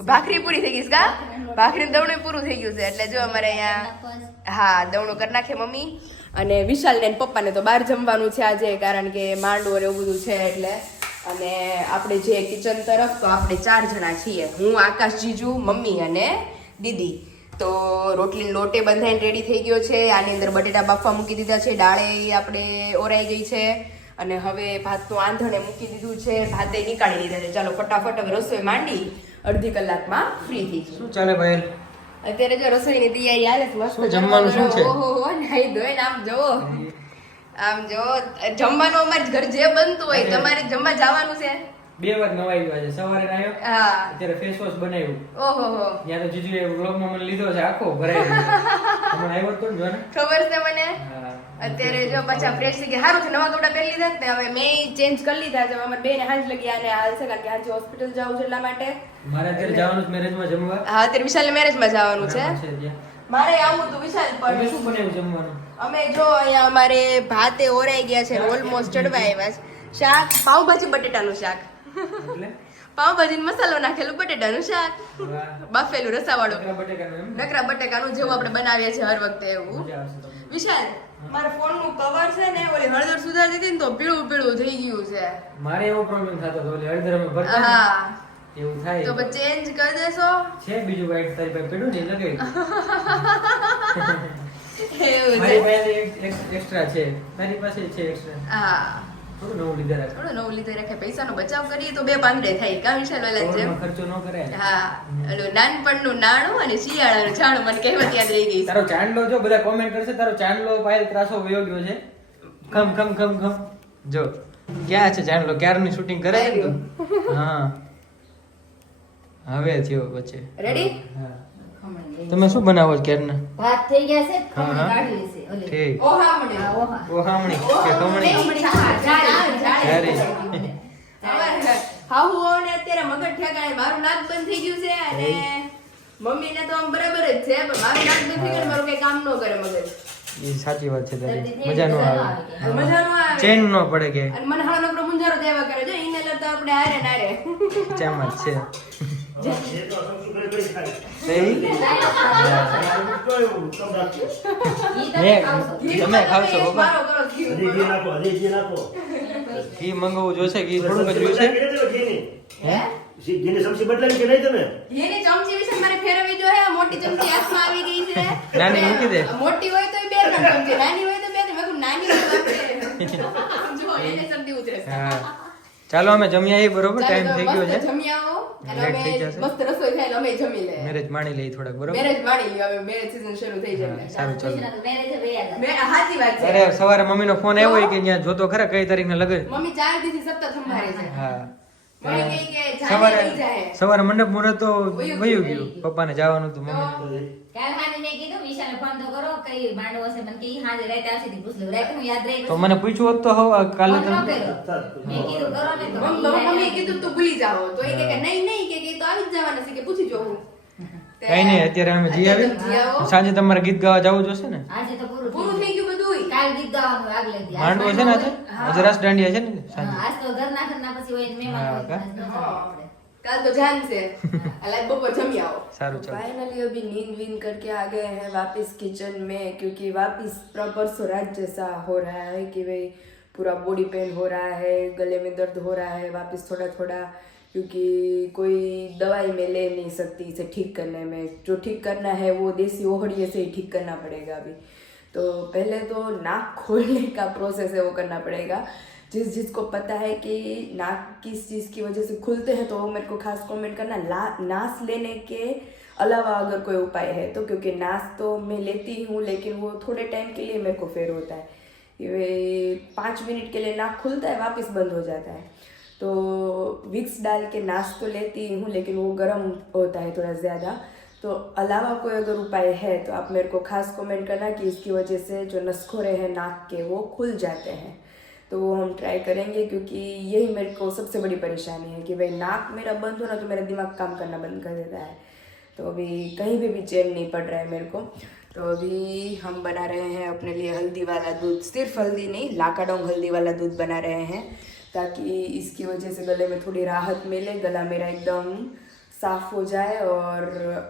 ભાખરી પૂરી થઈ ગઈ છે કા? ભાખરીનું દવણું પૂરું થઈ ગયું છે એટલે જો અમારે અહીંયા હા દવણું કરી નાખે મમ્મી. અને વિશાલ ને પપ્પાને તો બહાર જમવાનું છે આજે કારણ કે માંડવો ને એવું બધું છે એટલે. અને આપણે જે કિચન તરફ તો આપણે 4 જણા છીએ, હું, આકાશ, જીજુ, મમ્મી અને દીદી. તો રોટલી લોટે બંધાઈને રેડી થઈ ગયો છે. આની અંદર બટેટા બાફવા મૂકી દીધા છે, દાળે આપણે ઓરાઈ ગઈ છે અને હવે ભાતનું આંધણે મૂકી દીધું છે, ભાતે નીકાળી લીધા છે. ચાલો ફટાફટ હવે રસોઈ માંડી, અડધી કલાકમાં ફ્રી થઈ જશું. શું ચાલે ભાઈ? અત્યારે જો રસોઈની તૈયારી હાલે છે. મસ્ત શું જમવાનું શું છે? ઓહો નાઈ ધોઈને આમ જોવો, આમ જો જમવાનું અમારે ઘર જે બનતું હોય તમારે જમવા જવાનું છે. 2 વાર નવાઈ ગયો છે. સવારે નાયો, હા અત્યારે ફેસ વોશ બનાવ્યું. ઓહો હો ત્યાં તો જીજુએ વ્લોગમાં મને લીધો છે, આખો ભરાઈ ગયો છે. હમણાં આવ્યો તો ને જો ને. ખબર છે મને હા. અત્યારે જો પાછા ફ્રેશ થઈ ગયા. સારું છે નવા કપડા પહેરી લીધા જ ને. હવે મેં ચેન્જ કરી લીધા છે. અમારે બેને હાંજ લગી આને હાલ છે કારણ કે આજે હોસ્પિટલ જવું છે એટલા માટે. મારે અત્યારે જવાનું છે મેરેજમાં જમવા. હા અત્યારે વિશાલને મેરેજમાં જવાનું છે. ત્યાં. મારે આવું હતું વિશાલ તમે પણ શું બનાવ્યું જમવાનું? અમે જો અહીંયા અમારે ભાતે ઓરાઈ ગયા છે, ઓલમોસ્ટ ચડવા આવ્યા છે. શાક પાવભાજી બટેટાનું શાક, એટલે પાવભાજી મસાલો નાખેલું બટેટાનું શાક, વાહ. બાફેલું રસાવાળું બટેકા બટેકાનું એમ ને? નકરા બટેકાનું જેવું આપણે બનાવીએ છીએ હર વખતે એવું. મજા આવશે તમને. વિશાલ મારા ફોન નું કવર છે ને ઓલી હળદર સુધારી દીધી ને તો પીળું પીળું થઈ ગયું છે. મારે એવો પ્રોબ્લેમ થતો હતો ઓલી હળદર અમે ભરતા ને, હા એવું થાય તો પછી ચેન્જ કરી દેશો. છે. બીજું વાઈટ તારી પાસે પડ્યું ને એ લગાવી દઉં. એવું મારી છે. પાસે એક્સ્ટ્રા છે, તારી પાસે છે એક્સ્ટ્રા. હા થોડું નવું લીધા રાખ. થોડું નવું લીધું રાખે. પૈસાનો બચાવ કરીએ તો બે પાંદડે થાય કા વિશાલ વાલા જેમ. ઓવરમાં ખર્ચો ન કરાય ને. હા ઓલું નાનપણનું નાણું અને શિયાળાનું છાણું મને કહેવત યાદ રહી ગઈ છે. તારો ચાંદલો જો બધા કોમેન્ટ કરશે તારો ચાંદલો પાયલ ત્રાસો વયો ગયો છે. ખમ ખમ ખમ ખમ જો ક્યાં છે ચાંદલો? ક્યારની શૂટિંગ કરે છે ને તું? હા હવે થયો વચ્ચે. રેડી? હા તમે શું બનાવો છો ક્યારના? ભાત થઈ ગયા છે, હા, ખમણ હા. કાઢવી છે ઓલી. ઠીક. ઓહા મને હા, ઓહા. ઓહામણી કે ખમણી? જાડી. જાડી. અમારે હાહુઓ ને અત્યારે મગજ ઠેકાણે મારું નાક બંધ થઈ ગયું છે અને મમ્મીને તો આમ બરાબર જ છે પણ મારું નાક બંધ થઈ ગયું ને મારું કઈ કામ ન કરે મગજ. એ સાચી વાત છે તારી. શરદી થઈ મજા નો મજા ન આવે. આવે કે. મજા ન આવે. ચેન નો પડે કે અને મને હાલો નકરો મુંજારો દેવા કરે જો ઇનેલર તો આપણે હારે નારે. ચેમ જ છે. એ તો સબસ્ક્રાઇબ કરી ખાય. સહી? તો એવું કમ રાખજો. ઈ તમે ખાવશો. તમે ખાવશો એક બાબા? મારો કરો ઘી હજી ઘી નાખો, હજી ઘી નાખો. ઘી મંગાવવું જોશે. ઘી થોડુંક જ જોઈશે. ઘીની હે? ઘીની સબ્જી બદલાવી કે નહીં તમે? ઘીની ચમચી વિશે મારે ફેરવવી જોઈએ. મોટી ચમચી હાથમાં આવી ગઈ છે. નાની અને મૂકી દે. મોટી હોય તો બે ચમચી, નાની હોય તો બે. મેં કીધું નાની હોય તો આપણે જો એને શરદી ઉતરે છે. હા ચાલો અમે જમી આવીએ. બરોબર ટાઈમ ચાલો થઈ તો ગયો મસ્ત છે. જમી આવો અને લેટ થઈ અમે જશે. મસ્ત રસોઈ થાય એટલે અમે જમી લે. મેરેજ માણી લઈ થોડાક. બરોબર મેરેજ માણી લ્યો હવે મેરેજ સીઝન શરૂ થઈ જાય હા, સારું ચાલો. કૃષ્ણ તો marriage એ વયા ગયા. મે સાચી વાત છે. અરે સવારે મમ્મીનો ફોન આવ્યો હોય કે ત્યાં જોતો ખરા કઈ તારીખને લગન. મમ્મી 4 દિવસથી સતત સંભાળે છે. હા મમ્મી કહે કે જાને સવારે લઈ જાય. સવારે મંડપ મુહૂર્ત તો વયું વયું ગયું. ગયું. પપ્પાને જવાનું હતું તો મમ્મી. કાલ હાંજે મેં કીધું વિશાલને ફોન તો કરો કઈ માંડવો હશે મને કે ઈ હાંજે રાતે આવશે તી પૂછ લઉં રાતનું યાદ રહી તો મને પૂછ્યું હોત તો હવે કાલે ફોન ન તમે કર્યો. મેં કીધું કરો ને તો મમ્મીએ કીધું તું ભૂલી જાઓ તો એ કહે કે નહીં નહીં કે તો આવી જ જવાના છે કે પૂછી જોઉં. કઈ નહીં અત્યારે અમે જી અત્યારે જી આવી. આવો. સાંજે તમારે ગીત ગાવા જવું જોશે ને? આજે તો પૂરું પૂરું થઈ ગયું બધુંય. કાલ ગીત ગાવાનું આગલે દી. આજ માંડવો છે ને આજે? હા. આજે રાસ દાંડિયા છે ને હા, સાંજે? આજ તો ઘરના ઘરના પછી હોય ને મહેમાન હા, હોય કા? આજ ન જવું આપણે. કાલ તો જાન છે. અલા બપોર જમી આવો. સારું ચાલો. फाइनली अभी नींद वींद करके आ गए हैं वापस किचन में क्योंकि वापस परसों रात जैसा हो रहा है कि भाई पूरा बॉडी पेन हो रहा है, गले में दर्द हो रहा है वापस थोड़ा थोड़ा, क्योंकि कोई दवाई में ले नहीं सकती इसे ठीक करने में. जो ठीक करना है वो देसी ओहड़िए से ही ठीक करना पड़ेगा अभी. तो पहले तो नाक खोलने का प्रोसेस है वो करना पड़ेगा. जिसको पता है कि नाक किस चीज़ की वजह से खुलते हैं तो वो मेरे को खास कमेंट करना. नास लेने के अलावा अगर कोई उपाय है तो, क्योंकि नास तो मैं लेती हूँ लेकिन वो थोड़े टाइम के लिए मेरे को फेर होता है. ये 5 मिनट के लिए नाक खुलता है वापस बंद हो जाता है. तो विक्स डाल के नास तो लेती हूँ लेकिन वो गर्म होता है थोड़ा ज़्यादा. तो अलावा कोई अगर उपाय है तो आप मेरे को खास कमेंट करना कि इसकी वजह से जो नसखोरे हैं नाक के वो खुल जाते हैं. तो वो हम ट्राई करेंगे क्योंकि यही मेरे को सबसे बड़ी परेशानी है कि भाई नाक मेरा बंद हो ना तो मेरा दिमाग काम करना बंद कर देता है. तो अभी कहीं भी चैन नहीं पड़ रहा है मेरे को. तो अभी हम बना रहे हैं अपने लिए हल्दी वाला दूध. सिर्फ हल्दी नहीं, लाकाडोंग हल्दी वाला दूध बना रहे हैं ताकि इसकी वजह से गले में थोड़ी राहत मिले, गला मेरा एकदम साफ हो जाए और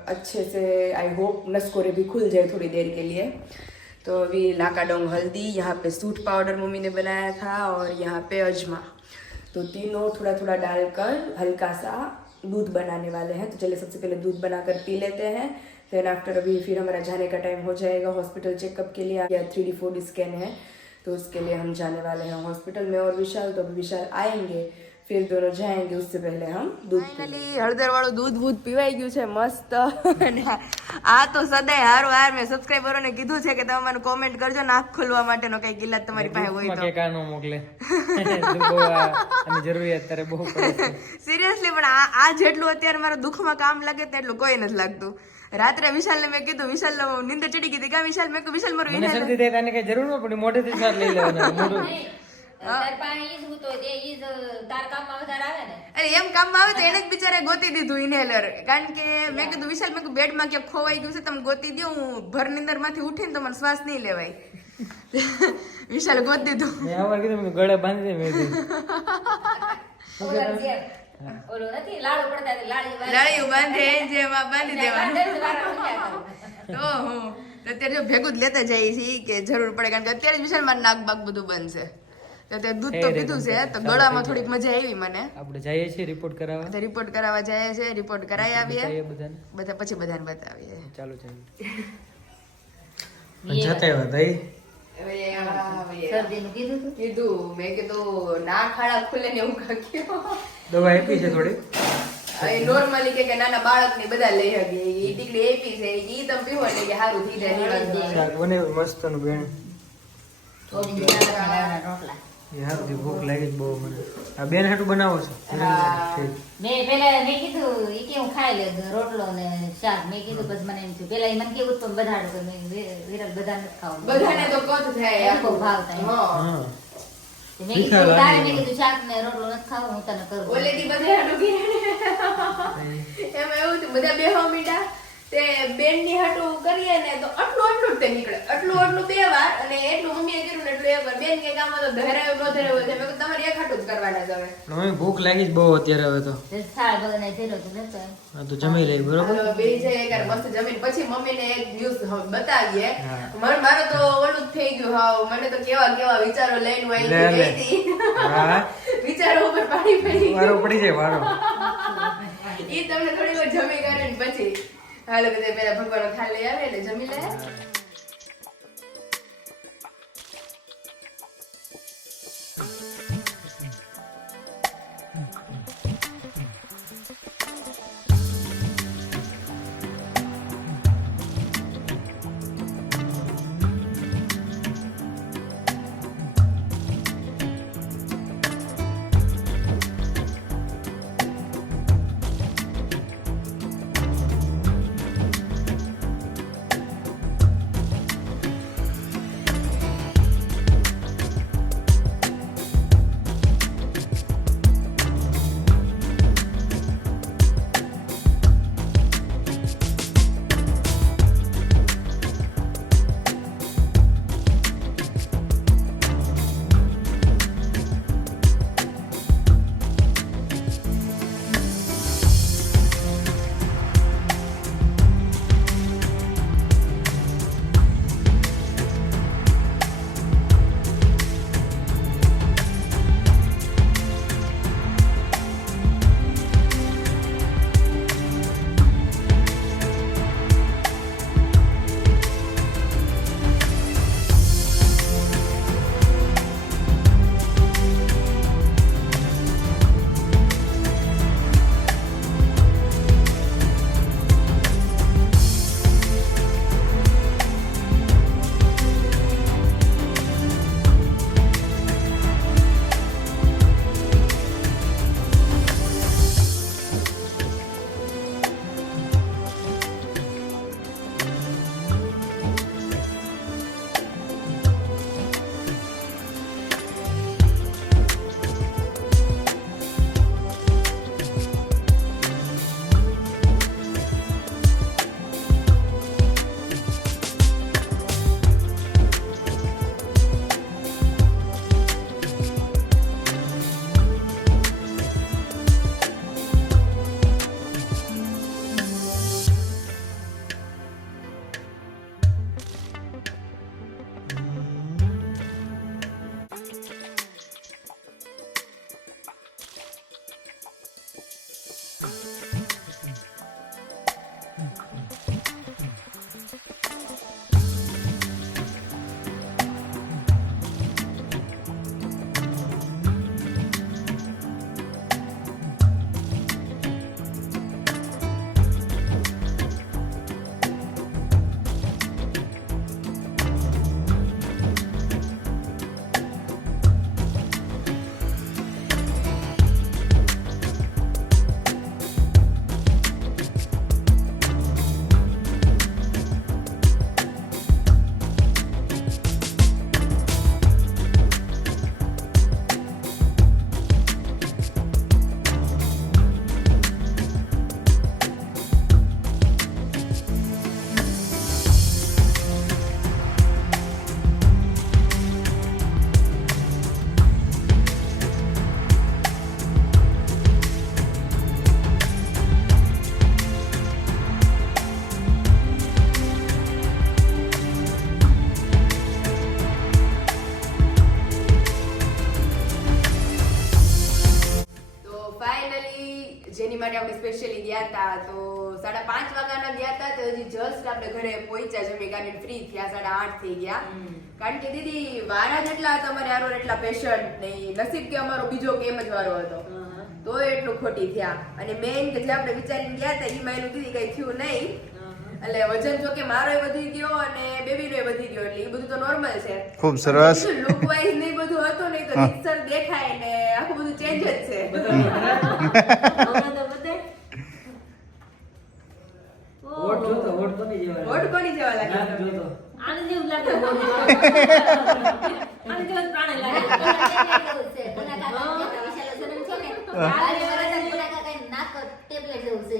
अच्छे से आई होप नसकोरे भी खुल जाए थोड़ी देर के लिए. तो अभी लाकाडोंग हल्दी, यहाँ पे सूट पाउडर मम्मी ने बनाया था और यहाँ पे अजमा, तो तीनों थोड़ा थोड़ा डालकर हल्का सा दूध बनाने वाले हैं. तो चलिए सबसे पहले दूध बनाकर पी लेते हैं. देन आफ्टर अभी फिर हमारा जाने का टाइम हो जाएगा हॉस्पिटल चेकअप के लिए. या 3D 4D स्कैन है तो उसके लिए हम जाने वाले हैं हॉस्पिटल में. और विशाल तो अभी विशाल आएंगे फिर दोनों जाएंगे उससे पहले हम दूध पीने। ફાઇનલી હળદરવાળું દૂધ બૂધ પીવાઈ ગયું છે મસ્ત. અને આ તો સદાય હાર મેં સબસ્ક્રાઈબરોને કીધું છે કે તમે મને કોમેન્ટ કરજો નાક ખોલવા માટેનો કઈ ગિલ્લત તમારી પાસે હોય તો. કે કાનો મોકલે બહુ આની જરૂરિયાત તારે બહુ પડે છે. સિરિયસલી પણ આ જેટલું અત્યારે મારા દુઃખમાં કામ લાગે તેટલું કોઈ નથી લાગતું. રાત્રે વિશાલને મેં કીધું, વિશાલ નીંદર ચડી ગઈ હતી કા વિશાલ, મેં કહ્યું વિશાલ મારું મને શરદી થાય તાને કઈ જરૂર ન પડી, મોઢેથી સાર લઈ લેવાના મોઢું. તાર પાણી ઈ જ હું તો એ ઈ જ તાર કામમાં વધારે આવે ને. અરે એમ કામમાં આવે તો એને જ બિચારે ગોતી દીધું ઇન્હેલર. કારણ કે મેં કીધું વિશાલ, મેં કીધું બેડમાં ક્યાંક ખોવાઈ ગયું છે, તમે ગોતી દો, હું ભર નીંદર માંથી ઉઠીને તમારો શ્વાસ નહીં લેવાય. વિશાલ ગોતી દીધું. મેં આવા કીધું મેં ગળે બાંધી દે મેં કીધું. ઓલો જે ઓલો નથી લાડુ પડતા તે લાડી લાડીઓ બાંધે જેમાં બાંધી દેવાનું. દેવાનું. તો હું અત્યારે જો ભેગું જ લેતા જઈએ છીએ કે જરૂર પડે, કારણ કે અત્યારે જ વિશાલ મારું નાક બાક બધું બંધ છે. તો અત્યારે દૂધ તો પીધું છે તો ગળામાં થોડીક મજા આવી મને. આપણે જઈએ છીએ રિપોર્ટ કરાવવા. તો રિપોર્ટ કરાવવા જાય છે, રિપોર્ટ કરાવી આવીએ બતાવીએ બધાને. બધા, પછી બધાને બતાવીએ. ચાલો ચાલો જતા આવ્યા તઈ. શરદીનું કીધું તું? કીધું મેં કીધું ના ખાડા ખુલે ને એવું કાક્યો. દવા આપી છે થોડી. નોર્મલી કે નાના બાળક ને બધા લઈ શકે એ ટીકડી આપી છે, ઈ તમે પીવો એટલે કે સારું થઈ જાય નિવાસ. શાક બનાવ્યું મસ્ત નું બેન. થોડી નાના રોટલા. યાર દી ભૂખ લાગી જ બહુ મને. આ બેન હાટું બનાવો છો? ઠીક. મેં પેલા મેં કીધું ઈ કે હું ખાઈ લે રોટલો ને શાક. મેં કીધું પછી મને એમ થયું પેલા ઈ મને કેવું તો બધાડું કે મેં વિરલ બધા નથી ખાવું. બધાને તો કદ થાય આખો ભાવતા એમ. હા. હા. મેં કીધું તારે મેં કીધું શાક ને રોટલો નથી ખાવું, હું તને કરું. ઓલેથી બધે હાટું કીધું. એમાં એવું થયું, બધા બેહવા મીડા તે બેન ની હાટું કરીએ ને તો આટલું જ તે નીકળે, આટલું બે વાર, અને એટલું મમ્મીએ કર્યું ને એટલું એક વાર. બેન કે કામ તો ધરાયો ન ધરાયો છે, મેં કીધું તમારે એક હાટું જ કરવાના છે હવે. મને ભૂખ લાગી જ બહુ અત્યારે હવે તો. થાળ બધાને ધીરો તો નતો એમ. હા તો જમી લઈ બરોબર. હાલો, બે જઈએ એકવાર મસ્ત જમીન પછી મમ્મીને એક ન્યૂઝ બતાવીએ. હા. મારો તો ઓલું જ થઈ ગયું. હાવ મને તો કેવા વિચારો લઈને હું લે, અહીંથી લે. ગઈ હતી. હા વિચારો ઉપર પાણી પડી વારો પડી જાય વારો. ઈ તમને થોડી વાર જમી કરે ને પછી હાલો બધા પેલા ભગવાનનો થાળ લઈ આવે એટલે જમી લે. ગયા હતા તો 5:30 વાગ્યાના ગયા હતા તો હજી જસ્ટ આપણે ઘરે પહોંચ્યા જમી કાઢીને ફ્રી થયા 8:30 થઈ ગયા કારણ કે દીદી વારા જેટલા હતા અમારે આરો એટલા પેશન્ટ નહીં નસીબ કે અમારો બીજો કેમ જ વારો હતો તો એટલું ખોટી થયા અને મેઇન કે જે આપણે વિચારીને ગયા હતા એ માયનું દીદી કઈ થયું નહીં એટલે વજન જો કે મારોય વધી ગયો અને બેબીનોય વધી ગયો એટલે એ બધું તો નોર્મલ છે ખૂબ સરસ લુક વાઇઝ નહીં બધું હતું નહીં તો રીતસર દેખાય ને આખું બધું ચેન્જ જ છે હમણાં તો બધે વોટ જોતો વોટ તો નહીં જેવા વોટ કોની જેવા લાગે નાક તમને? જોતો આને જેવું લાગે આને જેવું પ્રાણી લાગે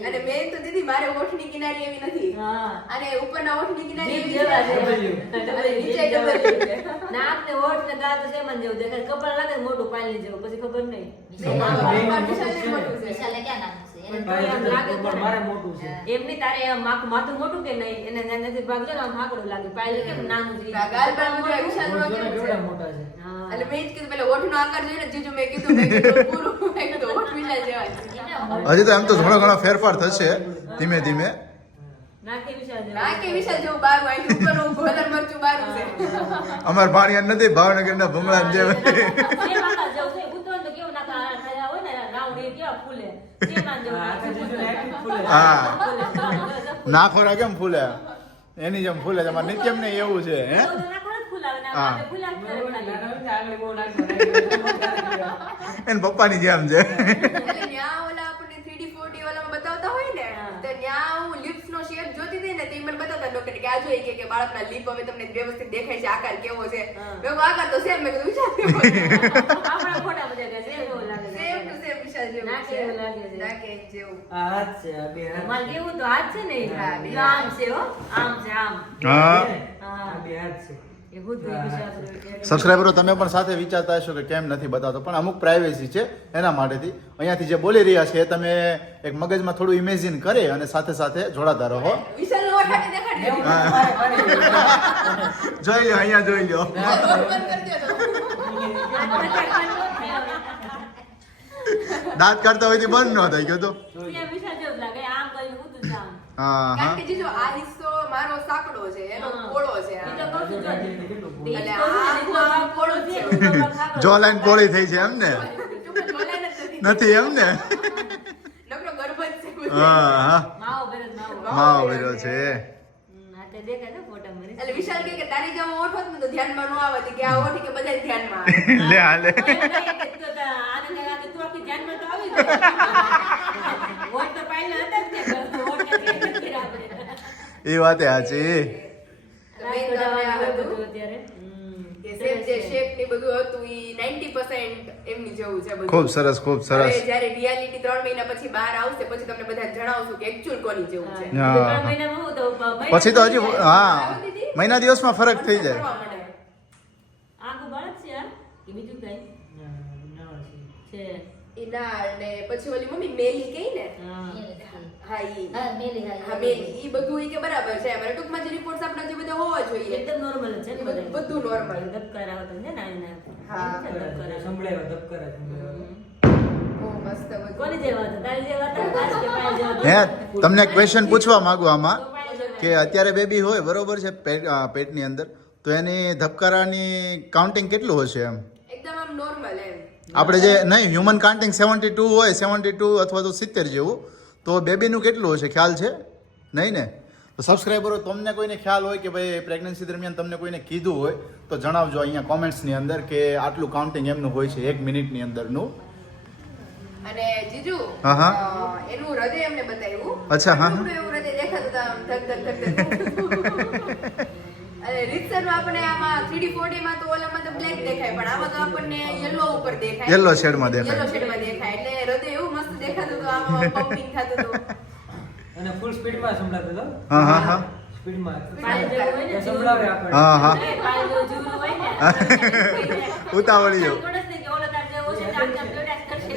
અને મેન તો દીદી મારે ઓઠની કિનારી એવી નથી હા અને ઉપરના ઓઠની કિનારી જીભ એવી જેવા છે. છે. અને નીચે ડબલ છે. નાક ને હોઠ ને ગાલ તો સેમ જ જેવું દેખાય કપાળ લાગે ને મોટું પાણી જેવું પછી ખબર નહીં વિશાલને મોટું છે. ભાઈ આમ લાગે પણ મારે મોટું છે એમની તારે આમ માથું મોટું કે નહીં એને નથી ભાગ જો આમ આકડું લાગે પાયલ કેમ નાનું છે ગાલ બાલ મુજબ વિશાલનો વોટ જોને કેવું છે? કેવડા મોટા છે હા. એટલે મેં જ કીધું પેલા ઓઠનો આકાર જોઈને જીજુ મેં કીધું પૂરું મેં કીધું ઓઠ વિશાલ જેવા જ છે. હજી તો એમ તો ઘણો ઘણો ફેરફાર થશે ધીમે ધીમે નાકે વિશાળ જેવું. ના કે વિશાલ જેવું બારું આવ્યું ઉપરનું ગોદર મરચું બારું છે અમાર ભાણિયા નથી ભાવનગરના ભૂંગળા જેમ જે માથા જેવું છે ઉતરણ તો કેવું નાકા ખાયા હોય ને રાઉન્ડ એ કેવા ફૂલે જે માન જેવું આખા જીજુ ને આખી ફૂલે હા ફૂલે. નાખોરા કેમ ફૂલે એની જેમ ફૂલે તમારે નિત્યમ ને એવું છે હે તો નાખો જ ફૂલાવે ને હા. આપણે ફૂલા જ કરે ખાલી. આગળ બહુ નાક એને પપ્પાની જેમ છે એટલે ન્યા ઓલા આપણને 3D 4D વાળામાં બતાવતા હોય ને હા. તો ન્યા હું lips નો shape જોતી હતી ને તો ઈ મને બતાવતા ડોક્ટર કે આ જો ઈ કે બાળકના lip હવે તમને વ્યવસ્થિત દેખાય છે આકાર કેવો છે મેં કહ્યું આકાર તો સેમ મેં કીધું વિચાર આપણા ફોટા બધા કે છે એવું લાગે છે. સેમ ટુ સેમ વિશાલ જેવું નાક છે એવું લાગે છે. નાક એક જેવું આ હાથ છે આ બે હાથ મારે કેવું તો હાથ છે ને ઈ. હા, બે ઈ આમ છે હો આમ છે આમ હા આ બે હાથ છે એ બુદ્ધિ વિશાળ સબસ્ક્રાઈબરો તમે પણ સાથે વિચારતા હશો કે કેમ નથી બતાવતો પણ અમુક પ્રાઇવેસી છે એના માટેથી અહીંયાથી જે બોલી રહ્યા છે એ તમે એક મગજમાં થોડું ઇમેજિન કરે અને સાથે સાથે જોડાતા રહો વિશાલ નો ઓઠાટી દેખાડી દીધી. જોઈ લો અહીંયા જોઈ લો બંધ કરી દો તો. દાંત કાઢતા હોય બંધ ન થઈ ગયો તો વિશાળ જેવું જ લાગે આમ કરીને ઊંધું છે આમ. હા કારણ હા કે જીજુ આ હિસ્સો મારો સાંકડો છે એનો હા. પોળો છે ઈ તો આ. કહું છું જો. ઈ એટલે તો આ છે ને, આ પોળો જ છે. ઊંધો ભાગ ખાકડો. જો લાઈન પોળી થઈ છે એમ ને ટૂંકમાં જોડાય જ નથી. નથી એમ ને નકરો ગર્ભ જ છે બધે. હા હા માવો ભેરો જ માવો. માવો ભર્યો છે આ તે દેખાય છે ફોટામાં. એટલે વિશાલ કે તારી જેવો ઓઠ હોત ને તો ધ્યાનમાં ન આવત કે આ ઓઠ કે બધા ધ્યાનમાં આવે. લે હાલે આને લાગે તું આખી ધ્યાનમાં તો આવી ગઈ. વોટ તો પાયલો હતા જ ને. વોટ ને change જ કર્યા આપણે. એ વાત સાચી તો main તો આપણે આ હતું અત્યારે. કે shape જે shape ની બધું હતું ઈ 90% એમની જેવું છે બધું. ખૂબ સરસ ખૂબ સરસ હવે જ્યારે reality 3 મહિના પછી બહાર આવશે પછી તમને બધા જણાવશું કે actual કોની જેવું છે. હા. 3 મહિનામાં હું તો પછી તો હજી હા મહિના દિવસમાં ફરક થઈ જાય કરવા માંડે. આખું બાળક છે આ કે બીજું કઈ છે. ઈ નાળ ને પછી ઓલી મમ્મી મેલી કઈ ને હા. હા ઈ હા, મેલી, હા, હા મેલી ઈ બધું ઈ કે બરાબર છે અમારે ટૂંકમાં જે રિપોર્ટ્સ આપણા જે બધા હોવા જોઈએ એકદમ નોર્મલ છે ને બધા. બધું normal. ધબકારા હોતા ને નાના. હા. ધબકારા. સંભળાયો ધબકારા સંભળાયો બહુ મસ્ત બધું. કોની જેવા હતા? તારી જેવા હતા? તારી કે પાયલ જેવા હતા? હે તમને ક્વેશ્ચન પૂછવા માંગુ આમાં તો પાયલ જેવા. કે અત્યારે બેબી હોય બરોબર છે પેટની અંદર તો એની ધબકારાની કાઉન્ટિંગ કેટલું હશે એમ એકદમ આમ નોર્મલ એમ આપણે જે નહીં હ્યુમન કાઉન્ટિંગ 72 હોય 72 અથવા તો 70 જેવું તો બેબીનું કેટલું હશે ખ્યાલ છે નહીં ને તો સબસ્ક્રાઈબરો તમને કોઈને ખ્યાલ હોય કે ભાઈ પ્રેગ્નન્સી દરમિયાન તમને કોઈને કીધું હોય તો જણાવજો અહીંયા કોમેન્ટ્સની અંદર કે આટલું કાઉન્ટિંગ એમનું હોય છે 1 મિનિટની અંદરનું અને જીજુ હા, હા. એનું હૃદય એમને બતાવ્યું અચ્છા, હા, હા. થોડું એવું હૃદય દેખાતું હતું આમ ધક ધક ધક ધક. અને રીતસરનું આપણે આમાં 3D 4D માં તો ઓલામાં તો બ્લેક દેખાય પણ આમાં તો આપણને યલો ઉપર દેખાય Yellow shade માં દેખાય. Yellow shade માં દેખાય એટલે હૃદય એવું મસ્ત દેખાતું હતું આમ પમ્પિંગ થતું હતું અને ફૂલ સ્પીડમાં સંભળાતો હતો હા હા હા સ્પીડમાં પાયલ જેવું હોય ને, સંભળાવે આપણને હા હા એ પાયલ જેવું જીવડું હોય ને. ઉતાવળી જેવું. થોડું જ નહીં કે ઓલો તાર જેવો છે, આમ તેમ દોડ્યા જ કરશે.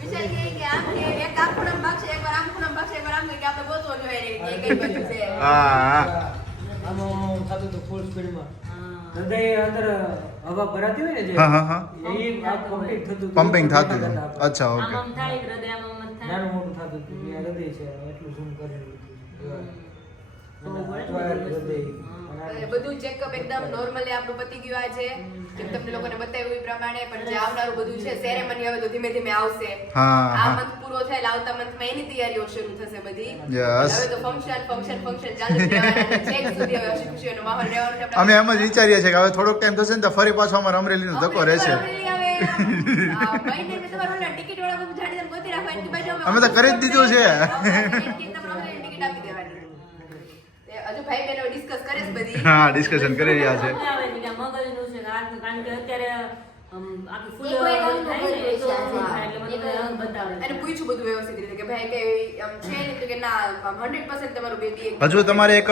વિશાલ કહે કે આમ કે એક આ ખૂણામાં ભાગશે એકવાર આમ ખૂણામાં ભાગશે એકવાર આમ કે આપણે ગોતવો જોઈએ રે કે કઈ બાજુ છે હા હા આમાં થતું હતું ફૂલ સ્પીડમાં હા. હૃદય અંદર હવા ભરાતી હોય ને જે હા, હા, હા. એ પમ્પિંગ થતું હતું. પમ્પિંગ થતું હતું કરતા હતા. અચ્છા આમ ઓકે આમ થાય હૃદય આમ આમ થાય નાનું મોટું થતું હતું કે આ હૃદય છે એટલું ઝૂમ કરેલું હતું અને બધું ચેકઅપ એકદમ નોર્મલી આપણું પતી ગયું આજે જેમ તમને લોકોને બતાવ્યું એ પ્રમાણે પણ જે આવનારું બધું છે સેરેમની હવે તો ધીમે ધીમે આવશે હા, આ હા. મંથ પૂરો થાય એટલે આવતા મંથમાં એની તૈયારીઓ શરૂ થશે બધી Yes. હવે તો ફંક્શન ચાલુ જ રહેવાના છે. છેક સુધી હવે હસી ખુશીઓનો માહોલ રહેવાનો છે અમે એમ જ વિચારીએ છીએ કે હવે થોડોક ટાઈમ થશે ને તો ફરી પાછો અમારે અમરેલીનો ધક્કો રહેશે અમે તો કરી જ દીધું છે. હજુ ભાઈ બહેનો ડિસ્કસ કરે છે બધી હા ડિસ્કશન કરી રહ્યા છે મગજનું છે રાતનું કારણ કે અત્યારે આખી ફૂલ એક એક અંગનું થાય ને, કર્યું છે તો આજે. થાય એટલે મને બધા અંગ બતાવે અને પૂછ્યું બધું વ્યવસ્થિત રીતે કે ભાઈ કે આમ છે નહીં તો કે ના 100% તમારું બેબી હજુ તમારે એક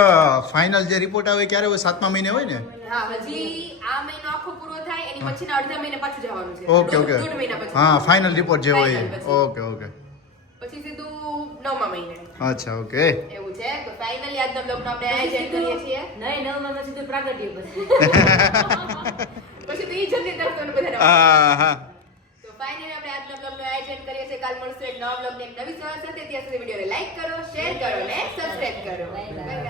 ફાઇનલ જે રિપોર્ટ આવે ક્યારે હોય 7મા મહિને હોય ને હા હજી આ મહિનો આખો પૂરો થાય એની પછીના અડધા મહિને પાછું જવાનું છે ઓકે ઓકે દોઢ મહિના પછી હા ફાઇનલ રિપોર્ટ જે હોય Final પછી. ઓકે ઓકે પછી સીધું 9મા મહિને અચ્છા ઓકે એવું છે તો ફાઇનલી આજના બ્લોગનો આપણે આયોજન કરીએ છીએ નહીં નવમાં પછી તો પ્રાગટ્ય પછી પછી તો ઈ જલ્દી તરફ તમને બધાને હા હા તો ફાઇનલી આપણે આજના બ્લોગનું આયોજન કરીએ છીએ કાલ મળશું એક નવા બ્લોગની એક નવી સવાર સાથે ત્યાં સુધી વિડીયોને લાઈક કરો શેર કરો અને સબસ્ક્રાઇબ કરો બાય બાય